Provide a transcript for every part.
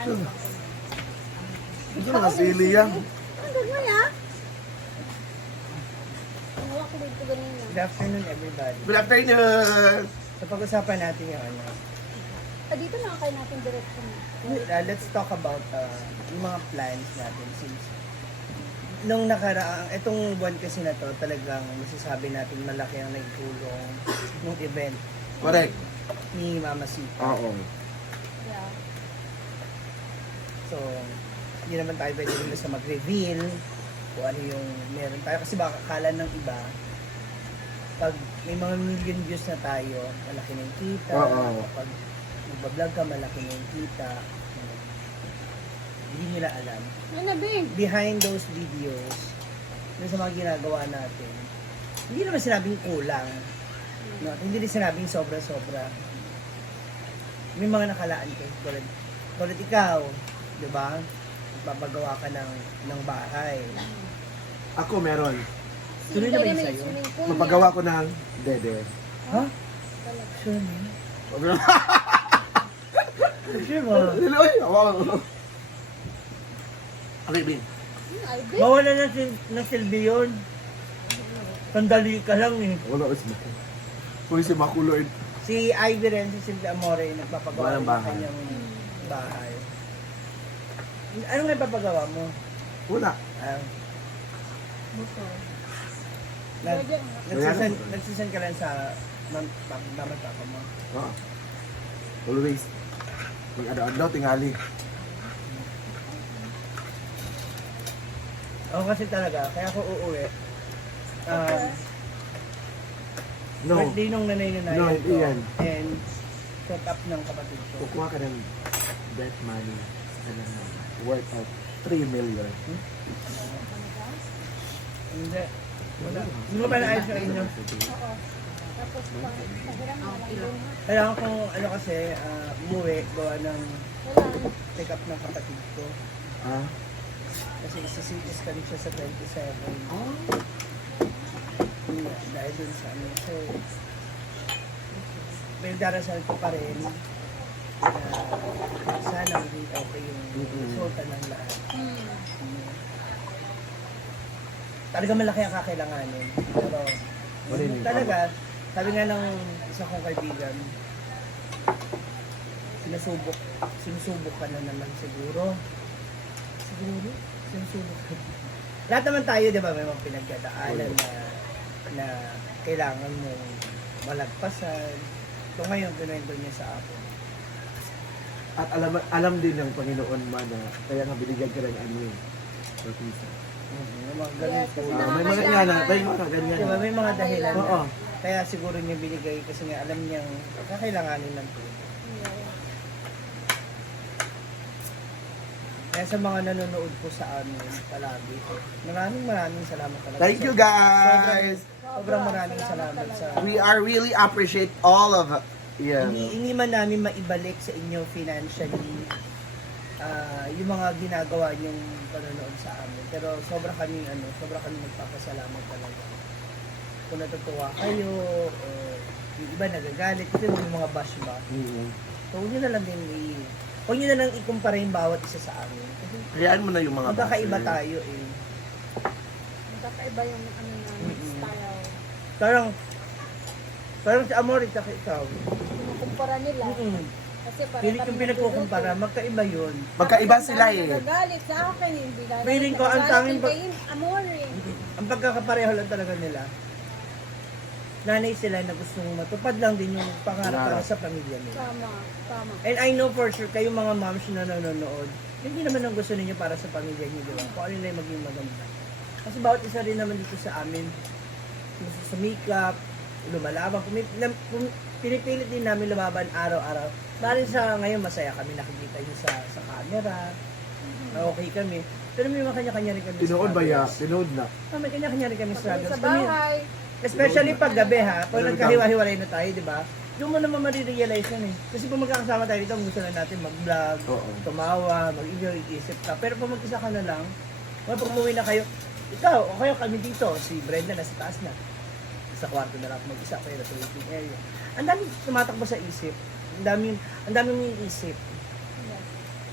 Ano ba? Ito mga sili yan. Ang gano'n ya? Nawa ko dito ganina. Good afternoon, everybody. Good afternoon! So, pag-usapan natin yung ano. Dito lang kayo natin direction. Let's talk about yung mga plans natin since nung nakaraang, itong buwan kasi na to, talagang masasabi natin malaki ang nagtulong ng event Correct. ni Mama Sita. Oo. Yeah. So, hindi naman tayo pwede rin sa mag-reveal kung ano yung meron tayo. Kasi baka akala ng iba, pag may mga million views na tayo, malaki na yung kita. Oo. Pag nagbablog ka, malaki na yung kita. Hindi nila alam. Ano ba? Behind those videos, sa mga ginagawa natin, hindi naman sinabing kulang. No? Hindi rin sinabing sobra-sobra. May mga nakalaan kayo. Tulad ikaw, di ba? Papagawa ka ng bahay. Ako meron. Tuloy na ba yun sa'yo? Mapagawa ko ng dede. Ha? Sure mo? Sure mo? Ay, wow. Okay, Bin. Mawala na ng silbi yun. Sandali ka lang eh. Wala is mo. Kung si makuloy. Si Ivy rin, si Cynthia Amore, nagpapagawa Walang ng bahay. kanyang bahay. Ano nga ipapagawa mo? Wala. Nagsisend ka lang sa mama at papa mo. Oo. Always. Mag-adao-adao, tingali. Ako kasi talaga, kaya ako uuwi. No. Birthday nung nanay na No, hindi yan. And set up ng kapatid ko. Kukuha ka ng debt money. Ano na, worth of 3 million. Hindi. Wala. Hindi mo pa naayos sa inyo. Oo. Tapos pahiram na lang yun. Kailangan kong ano kasi, umuwi, gawa ng Wala. pick up ng kapatid ko. Ah? Kasi isa-CT scan siya sa 27. Oh. Dahil dun sa ano. So, may darasal ko pa rin na sana maging okay yung resulta ng lahat. Talaga malaki ang kakailanganin. Pero, Marinig. talaga, sabi nga ng isa kong kaibigan, sinusubok ka na naman siguro. Sinusubok ka. Lahat naman tayo, di ba, may mga pinagdadaanan na kailangan mo malagpasan. So ngayon, kinuwento niya sa akin. At alam din ng Panginoon man na kaya nga binigyan ka ng ano eh. Sorpresa. Yung mga ganun Yes, po. kasi May mga yan, may mga ganyan. Di ba, may mga dahilan na. Oo. Kaya siguro niya binigay kasi nga alam niyang kakailanganin ng tulong. Kaya sa mga nanonood po sa amin palagi, maraming salamat talaga. Thank you guys! Sobrang maraming salamat sa... We are really appreciate all of yeah. Hindi man namin maibalik sa inyo financially yung mga ginagawa niyong panonood sa amin. Pero sobra kami magpapasalamat talaga. Kung natutuwa kayo, yung iba nagagalit, kasi may mga bash ba. So huwag nyo na lang huwag nyo na lang ikumpara yung bawat isa sa amin. Kasi Hayaan mo na yung mga magkakaiba bashers. tayo eh. Magkakaiba yung ano namin, style. Parang si Amor, ikaw. Kinukumpara nila. Kasi Pilit yung pinagkukumpara, magkaiba yun. Magkaiba sila eh. Nagagalit sa akin, hindi gagalit. Feeling ko, ang tanging Amore. Ang pagkakapareho lang talaga nila. Nanay sila na gustong matupad lang din yung pangarap para sa pamilya nila. Tama. And I know for sure, kayong mga moms na nanonood, hindi naman ang gusto ninyo para sa pamilya niyo, di ba? Kung ano na yung maging maganda. Kasi bawat isa rin naman dito sa amin, gusto sumikap, lumalaban. Pinipilit din namin lumaban araw-araw. Dahil sa ngayon, masaya kami nakikita nyo sa camera. Na okay kami. Pero may mga kanya-kanya rin kami Tinood ba ya? struggles. Tinood na. May kanya-kanya rin kami struggles. Sa bahay. Especially pag gabi ha, pag nagkahiwa-hiwalay na tayo, di ba? Doon mo naman marirealize yan eh. Kasi kung magkakasama tayo dito, gusto na natin mag-vlog, Oo. tumawa, mag-enjoy, isip ka. Pero kung mag-isa ka na lang, pag umuwi na kayo, ikaw, o kayo kami dito, si Brenda nasa taas na. Sa kwarto na lang mag-isa kayo sa waiting area. Ang daming tumatakbo sa isip. Ang daming iniisip.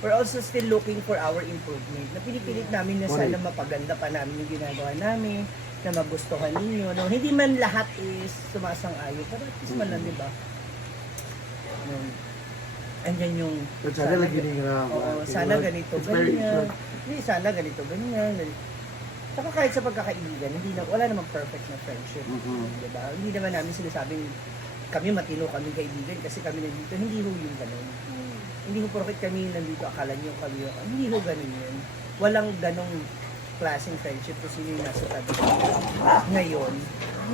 we're also still looking for our improvement. Na pinipilit namin na sana mapaganda pa namin yung ginagawa namin, na magustuhan ninyo. No? Hindi man lahat is sumasang-ayon, pero at least man lang, di ba? Andyan yung... Sana lagi nga. Oo, sana ganito, ganyan. Hindi, sana ganito, ganyan. Saka kahit sa pagkakaibigan, wala namang perfect na friendship. Di ba? Hindi naman namin sinasabing kami matino kami kaibigan kasi kami nandito. Hindi ho yung ganun. Hindi ho porket kami nandito, akala nyo kami yung... Hindi ho ganun yun. Walang ganong klaseng friendship kung sino yung nasa tabi. Ngayon,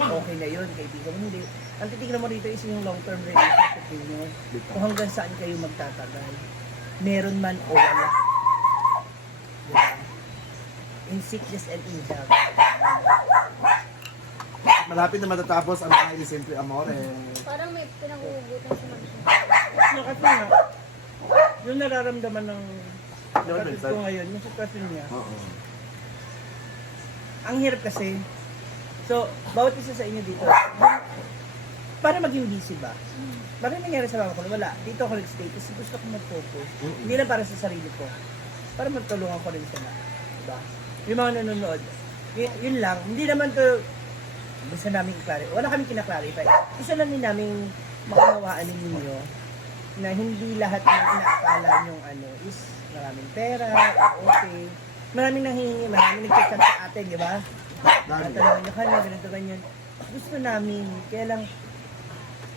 okay na yun, kaibigan. Hindi. Ang titignan mo rito is yung long-term relationship niyo. Kung hanggang saan kayo magtatagal. Meron man o wala. Diba? In sickness and in health. Malapit na matatapos ang Ay Di Simple Amore. Parang may pinangugutan si Ma'am. No, kasi nga, yung nararamdaman ng kapatid ko ngayon, yung sitwasyon niya, Oo. ang hirap kasi. So, bawat isa sa inyo dito, para maging busy ba? Para nangyari sa mama ko, wala. Dito ako nag-stay kasi gusto ko mag-focus. Hindi lang para sa sarili ko. Para magtulungan ko rin sila. Diba? Yung mga nanonood. Yun lang. Hindi naman to gusto namin i-clarify. Wala kami kinaklarify. Gusto lang din namin makunawaan ninyo na hindi lahat ng inaakala nyong is maraming pera, okay. Maraming nanghihingi, maraming nag-chat sa atin, di ba? Tatanungin nyo kanya, ganito, ganyan. Gusto namin, kaya lang,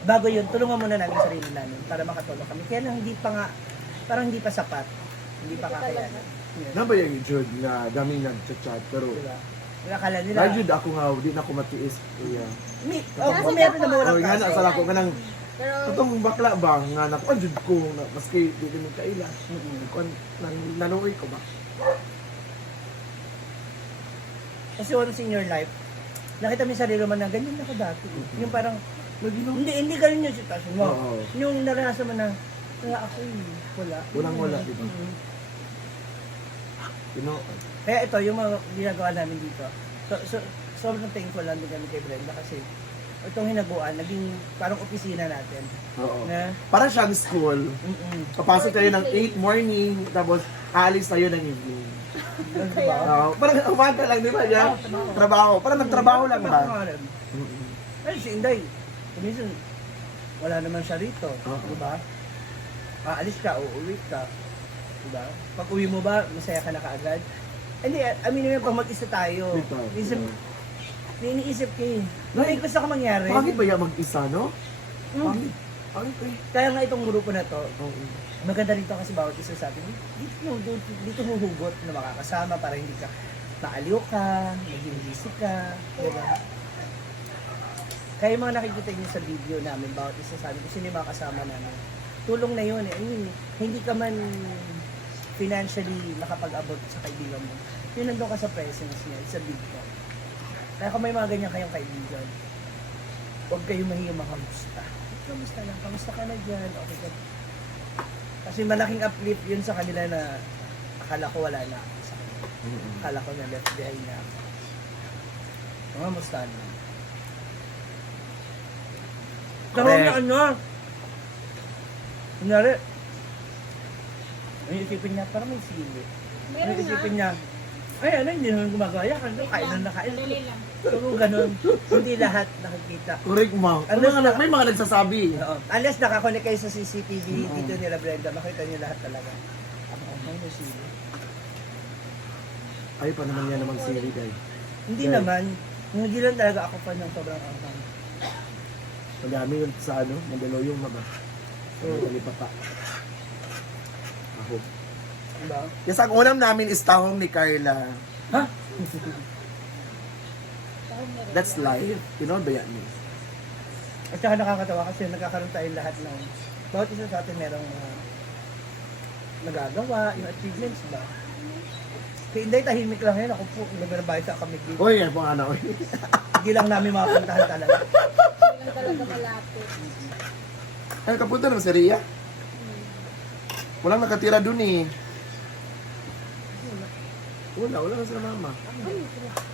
bago yun, tulungan muna namin sarili namin para makatulong kami. Kaya lang, hindi pa nga, parang hindi pa sapat. Hindi pa kakayanan. Na ba yung Jude na daming nag-chat pero Diba? Nakala nila. ay Jude ako nga, di na ako matiis. Yeah. Kung meron na mawala Oh, nga na, asala ko ka nang Pero, itong bakla ba nga na ko Jude ko na maski di ko kaila. Kung nanuoy ko ba? Kasi once in your life, nakita mo yung sarili mo na ganyan ako dati. Yung parang, hindi ganun yung sitwasyon mo. Oo. Yung naranasan mo na, wala ako wala. Walang-wala, di ba? Kaya ito, yung mga ginagawa namin dito. So, sobrang thankful lang din kami kay Brenda kasi itong hinaguan, naging parang opisina natin. Oo. Na, Parang siyang school. Papasok tayo ng 8 morning, tapos alis tayo ng evening. diba? Parang umaga lang, di ba? Yeah? Trabaho. Parang nagtrabaho lang ba? Ay, si Inday, minsan, wala naman siya rito. Oo. Diba? Aalis ka, uuwi ka. Diba? Pag uwi mo ba, masaya ka na kaagad? Hindi, aminin mo pag mag-isa tayo. Minsan, iniisip ko eh. May gusto ko mangyari. Pangit ba yan mag-isa, no? Pangit. Pangit eh. Kaya nga itong grupo na to, Oo. maganda rito kasi bawat isa sa atin, dito huhugot na makakasama para hindi ka maaliw ka, maging busy ka, diba? Kaya yung mga nakikita niyo sa video namin, bawat isa sa amin, kung sino yung mga kasama namin, tulong na yun eh. I mean, hindi ka man financially makapag-abot sa kaibigan mo. Yun nandun ka sa presence niya, it's a big thing. Kaya kung may mga ganyan kayong kaibigan, huwag kayong mahiyang makamusta. Kamusta lang, kamusta ka na dyan, okay ka. Kasi malaking uplift yun sa kanila na akala ko wala na ako sa kanila. Akala ko na left behind na ako. Mga mustahan lang. Pero kunyari, may isipin niya, parang may sili. meron May isipin niya, ay hindi naman gumagaya, kain na nakain. Dali lang. Pero ganun, hindi lahat nakikita. Correct, ma. May mga nagsasabi. Oo. Unless nakakonek kayo sa CCTV dito nila Brenda, makita niyo lahat talaga. May sili. Ay, pa naman yan naman sili, guys. Hindi Okay. naman, hindi lang talaga ako pa ng sobrang angkang. Madami yun sa Mandaluyong na ba? Talipapa. Ako. Diba? Yes, ang unam namin is tahong ni Carla. Ha? That's life. You know ba yan? At saka nakakatawa kasi nagkakaroon tayo lahat ng bawat isa sa atin merong nagagawa, yung achievements ba? Kaya hindi tahimik lang yan, ako po, nagbabayad sa kami dito. Uy, yan po ano. Hindi lang namin makapuntahan talaga. Hindi lang talaga malapit. Ay, kapunta naman si Rhea. Walang nakatira dun eh. Wala na sila mama.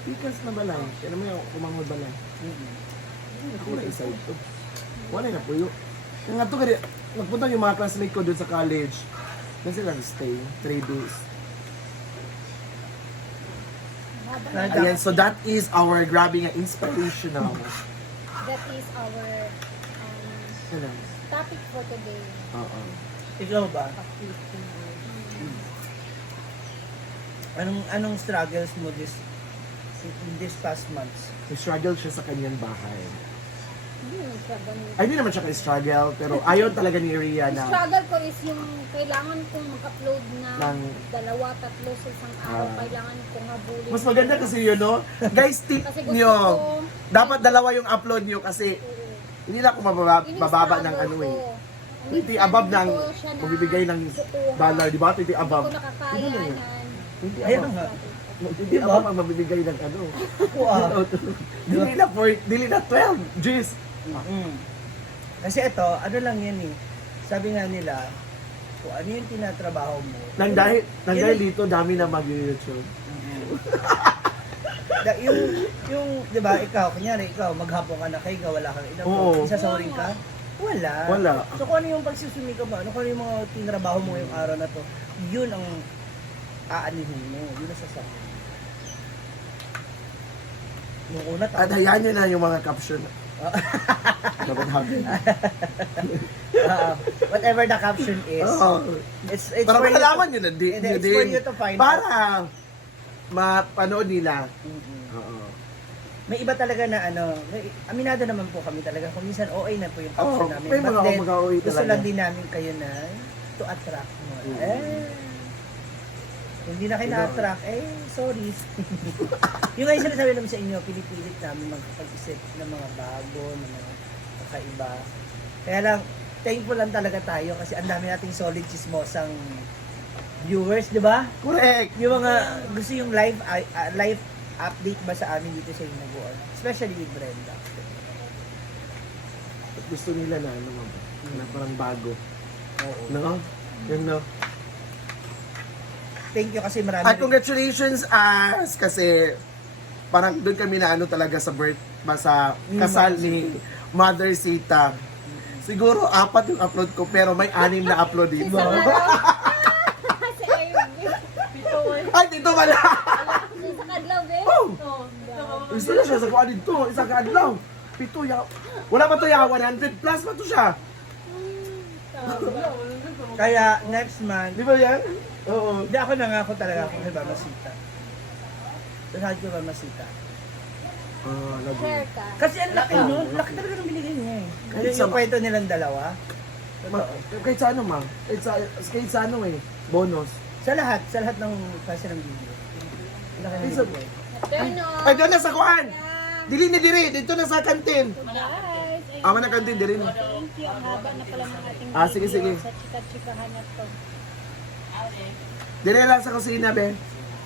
Pikas na balay. Kaya naman yung kumangod balay. Ako na isa ito. Wala na po yun. Kaya nga ito, nagpunta yung mga classmate ko dun sa college. Doon sila stay, 3 days. Ayan, so that is our grabe nga inspirational. That is our Ano? topic for today. Oo. Ikaw ba? Anong struggles mo this past months? Struggle siya sa kanyang bahay. Hindi naman siya ganun. Ay, hindi naman siya ka-struggle, pero ayaw talaga ni Rhea Ang na struggle ko is yung kailangan kong mag-upload na Ng- 2-3 sa isang araw. Ah. Kailangan kong habulin. mas maganda kasi yun, no? Guys, tip Kasi gusto nyo. ko- Dapat dalawa yung upload nyo kasi Oo. hindi na ako Yun yung bababa ng struggle ano ko. eh. Minsan, 20 above ng hindi ko siya na magbibigay ng kukuha. dollar, di ba? 20 above. Hindi ko nakakayanan. Hindi Ayan above. nga. Hindi above ang mabibigay ng ano. Ako Dili na 12. Jeez. Kasi ito, ano lang yan eh. Sabi nga nila, kung ano yung tinatrabaho mo. Nang dahil dito, dami na mag-YouTube. yung, di ba, ikaw, kunyari, ikaw, maghapon ka na kayo, wala kang Oo. isasawarin ka? Wala. Wala. So kung ano yung pagsusumika mo, kung ano yung mga tinrabaho mo ngayong araw na to, yun ang aanihin mo, yun ang sasabi. Yung una, At hayaan nyo na yung mga caption. Dapat habi. whatever the caption is, Oo. it's Para for you makalaman to- nyo na it's for you to find out. Para mapanood nila. Mm-mm. Oo. May iba talaga na aminado naman po kami talaga. Kung minsan OA na po yung caption Oo, namin. may But mga then, mag-OA gusto talaga. lang din namin kayo na to attract mo. Kung hindi na kayo na-attract, sorry. Yung nga yung sinasabi namin sa inyo, pinipilit namin magkapag-isip ng mga bago, ng mga kakaiba. Kaya lang, thankful lang talaga tayo kasi ang dami nating solid chismosang viewers, di ba? Correct. Yung mga gusto yung live update ba sa amin dito sa Inaguan? Especially with Brenda. At gusto nila na ano na parang bago. Oo. No? Yun no. Thank you kasi marami. At congratulations as kasi parang doon kami na ano talaga sa sa kasal ni Mother Sita. Siguro 4 yung upload ko pero may 6 na upload dito. Si Ayub. Ay, dito pala! Sa kadlaw, be? Oh! Oo. Isa na siya sa kuha dito. Isa ka adlaw. 7 ya. Wala pa to ya. 100 plus pa to siya. Kaya next month, Di ba yan? Oo. hindi ako nangako talaga ako kay Mama Sita. Sasabi ko Mama Sita. Lagi. Share ka. Kasi ang laki nun. Laki talaga ng binigay niya eh. Kahit Yung sa- kwento nilang dalawa. Kahit sa ano ma? Kahit sa ano eh. Bonus. Sa lahat ng klase ng video. Ang laki ng Isa- binigay. Turn on. Ay, doon na sa kuhaan. Dili ni diri. Dito na sa kantin. Guys, ayun. Ama na kantin, diri na. Thank you. Ang haba na pala ng ating Sige, video sige. sa chika-chikahan na to. Diri lang sa kusina, be.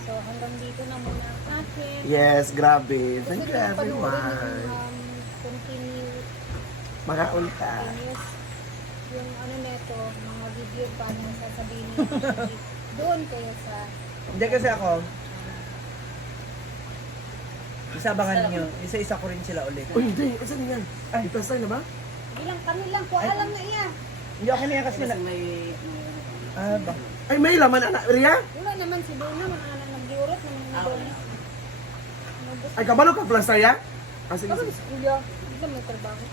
So, hanggang dito na muna ang akin. Yes, grabe. Gusto Thank you niyo panoorin everyone. yung Mga ulta. continuous yung ano neto, mga video pa na sasabihin niyo doon kayo sa Hindi kasi ako, isabangan niyo, isa-isa ko rin sila ulit. Uy, hindi. Saan yan? Ay, itasay na ba? bilang kami lang ko alam na iya. Hindi ako niya kasi na... ba? Ay, may laman na. Ria? Wala naman si Dona, mga nag-diurot naman ni Dona. Ay, kabalo ka plus ya? Ah, sige, Kapag sige. hindi hindi may trabaho.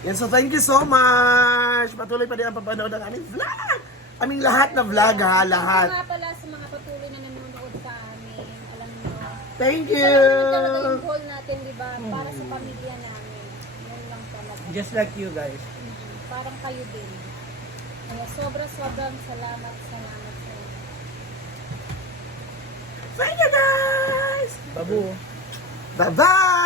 Yan, so thank you so much. Patuloy pa din ang papanood ng aming vlog. Aming lahat na vlog ha, lahat. Nga pala sa mga patuloy na nanonood sa amin, alam niyo. Thank Ito you. lang talaga yung goal natin, di ba? Para sa pamilya namin. Yan lang talaga. Just like you guys. Parang kayo din. Kaya sobrang salamat sa inyo. Thank you guys. Babu. Bye-bye.